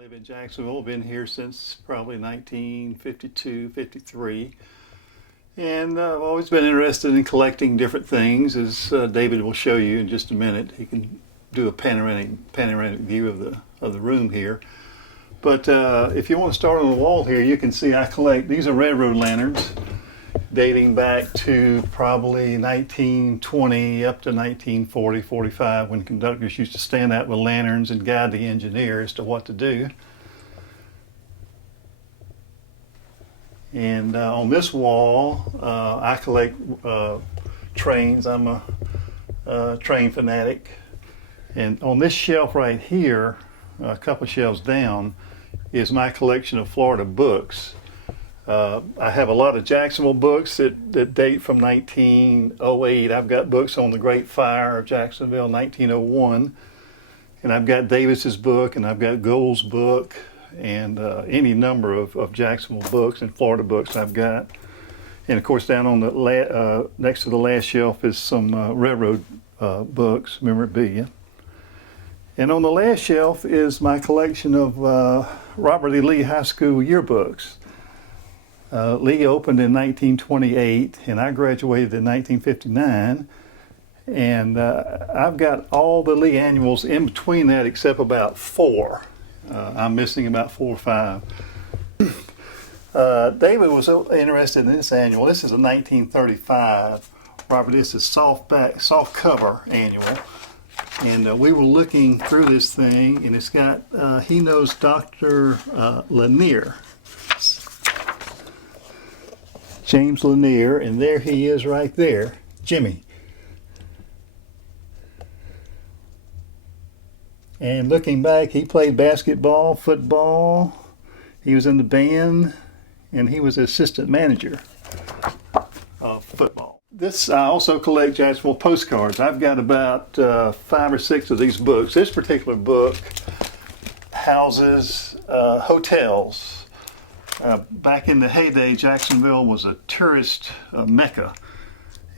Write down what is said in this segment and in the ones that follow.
live in Jacksonville, been here since probably 1952, 53. And I've always been interested in collecting different things, as David will show you in just a minute. He can do a panoramic view of the room here. But if you want to start on the wall here, you can see I collect, these are railroad lanterns dating back to probably 1920 up to 1940, 45, when conductors used to stand out with lanterns and guide the engineer as to what to do. And on this wall, I collect trains. I'm a train fanatic. And on this shelf right here, a couple shelves down, is my collection of Florida books. I have a lot of Jacksonville books that date from 1908. I've got books on the Great Fire of Jacksonville, 1901. And I've got Davis's book, and I've got Gould's book, and any number of Jacksonville books and Florida books I've got. And of course, down on the next to the last shelf is some railroad books, memorabilia. And on the last shelf is my collection of Robert E. Lee High School yearbooks. Lee opened in 1928, and I graduated in 1959. And I've got all the Lee annuals in between that except about 4. I'm missing about 4 or 5. David was so interested in this annual. This is a 1935. Robert, this is soft cover annual. And we were looking through this thing, and it's got, he knows Dr. Lanier. James Lanier, and there he is right there, Jimmy. And looking back, he played basketball, football, he was in the band, and he was assistant manager of football. I also collect Jacksonville postcards. I've got about 5 or 6 of these books. This particular book houses hotels. Back in the heyday, Jacksonville was a tourist mecca.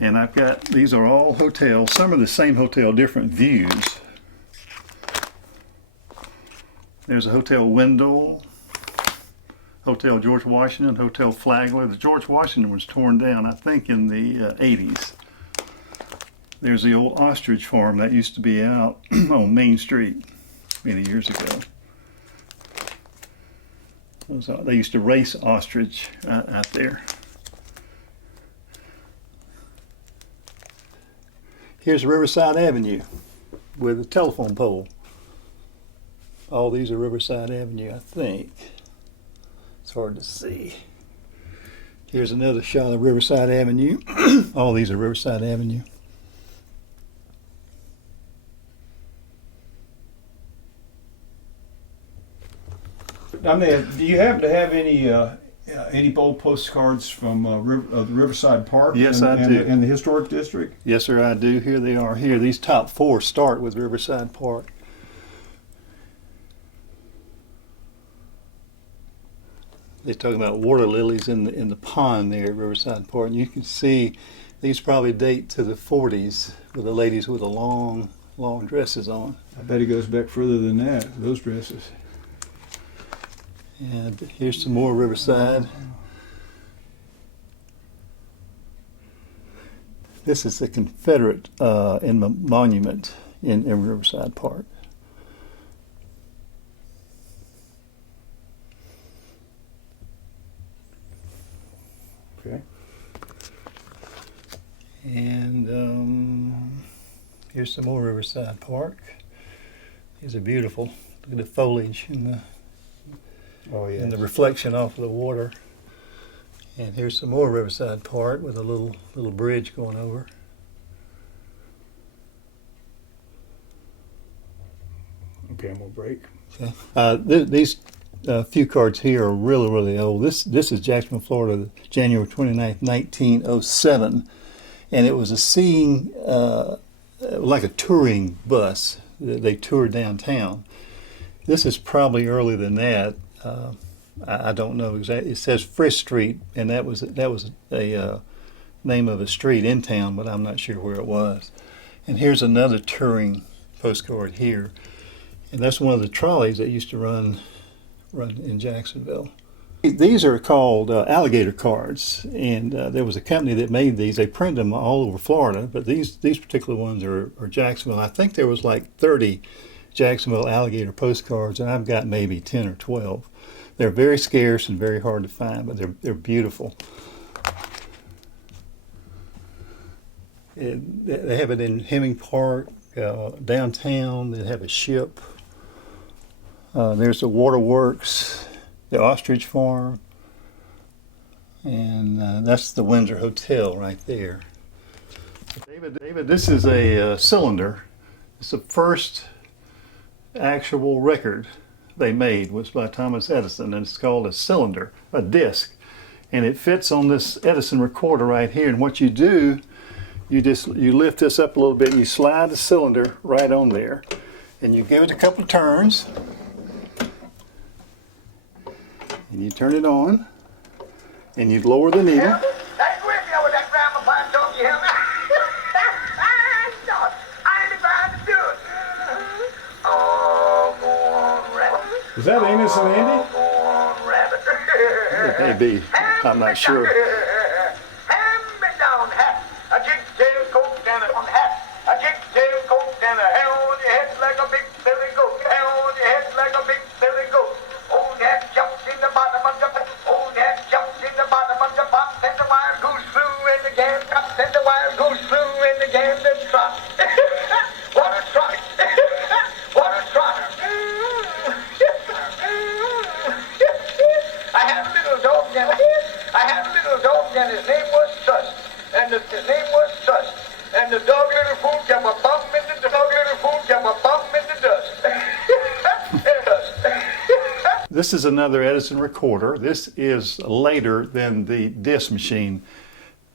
And I've got, these are all hotels, some are the same hotel, different views. There's a Hotel Wendell, Hotel George Washington, Hotel Flagler. The George Washington was torn down, I think, in the 80s. There's the old ostrich farm that used to be out on Main Street many years ago. They used to race ostrich out there. Here's Riverside Avenue with a telephone pole. All these are Riverside Avenue, I think. It's hard to see. Here's another shot of Riverside Avenue. All these are Riverside Avenue. I mean, do you happen to have any bold postcards from the Riverside Park? Yes, I do. And the historic district? Yes, sir, I do. Here they are. Here, these top 4 start with Riverside Park. They're talking about water lilies in the pond there at Riverside Park, and you can see these probably date to the 40s with the ladies with the long dresses on. I bet it goes back further than that, those dresses. And here's some more Riverside. This is the Confederate monument in Riverside Park. Okay. And here's some more Riverside Park. These are beautiful. Look at the foliage and the reflection off of the water. And here's some more Riverside Park with a little bridge going over. Okay, I'm gonna break. Okay. These few cards here are really old. This is Jacksonville, Florida, January 29th, 1907. And it was a scene like a touring bus. They toured downtown. This is probably earlier than that. I don't know exactly. It says Frisk Street, and that was a name of a street in town, but I'm not sure where it was. And here's another touring postcard here, and that's one of the trolleys that used to run run in Jacksonville. These are called alligator cards, and there was a company that made these. They print them all over Florida, but these particular ones are Jacksonville. I think there was like 30 Jacksonville alligator postcards, and I've got maybe 10 or 12. They're very scarce and very hard to find, but they're beautiful. They have it in Hemming Park, downtown. They have a ship. There's the waterworks, the ostrich farm, and that's the Windsor Hotel right there. David, this is a cylinder. It's the first actual record they made was by Thomas Edison, and it's called a cylinder, a disc, and it fits on this Edison Recorder right here. And what you do, you lift this up a little bit, and you slide the cylinder right on there, and you give it a couple of turns, and you turn it on, and you lower the needle. Is that Amos and Andy? It may be. I'm not sure. And his name was Such. And his name was Such. And the dog little fool kept a bum in the dog little fool kept a bum in the dust. This is another Edison Recorder. This is later than the disc machine.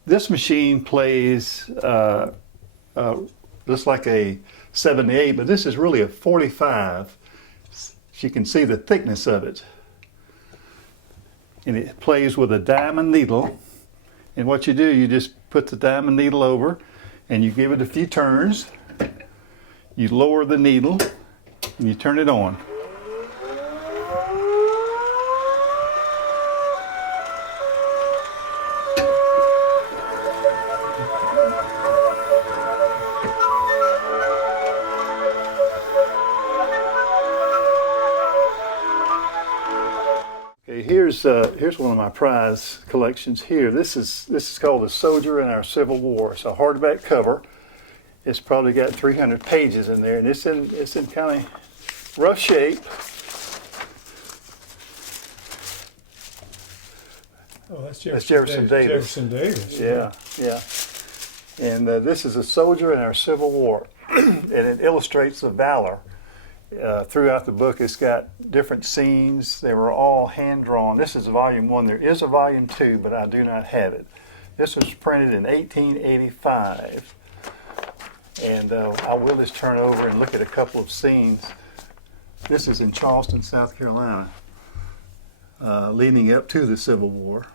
This machine plays just like a 78, but this is really a 45. You can see the thickness of it. And it plays with a diamond needle. And what you do, you just put the diamond needle over and you give it a few turns. You lower the needle and you turn it on. Here's one of my prize collections here. This is called A Soldier in Our Civil War. It's a hardback cover. It's probably got 300 pages in there, and it's in kind of rough shape. Oh, that's Jefferson Davis. Jefferson Davis. Yeah. And this is A Soldier in Our Civil War, and it illustrates the valor. Throughout the book, it's got different scenes. They were all hand-drawn. This is volume 1. There is a volume 2, but I do not have it. This was printed in 1885. And I will just turn over and look at a couple of scenes. This is in Charleston, South Carolina, leading up to the Civil War.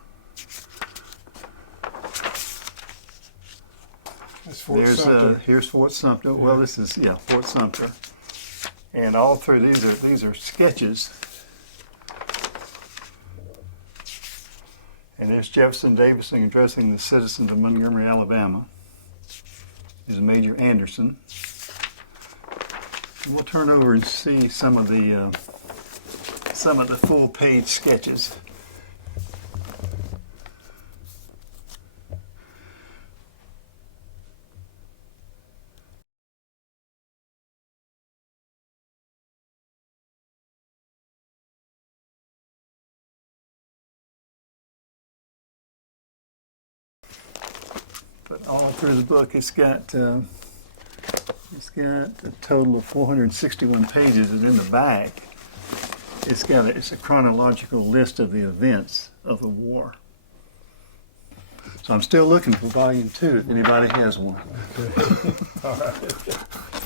That's Fort Sumter. Here's Fort Sumter. Well, this is, Fort Sumter. And all through these are sketches. And there's Jefferson Davis addressing the citizens of Montgomery, Alabama. There's Major Anderson. And we'll turn over and see some of the full-page sketches. But all through the book, it's got a total of 461 pages, and in the back, it's a chronological list of the events of the war. So I'm still looking for volume 2 if anybody has one. All right.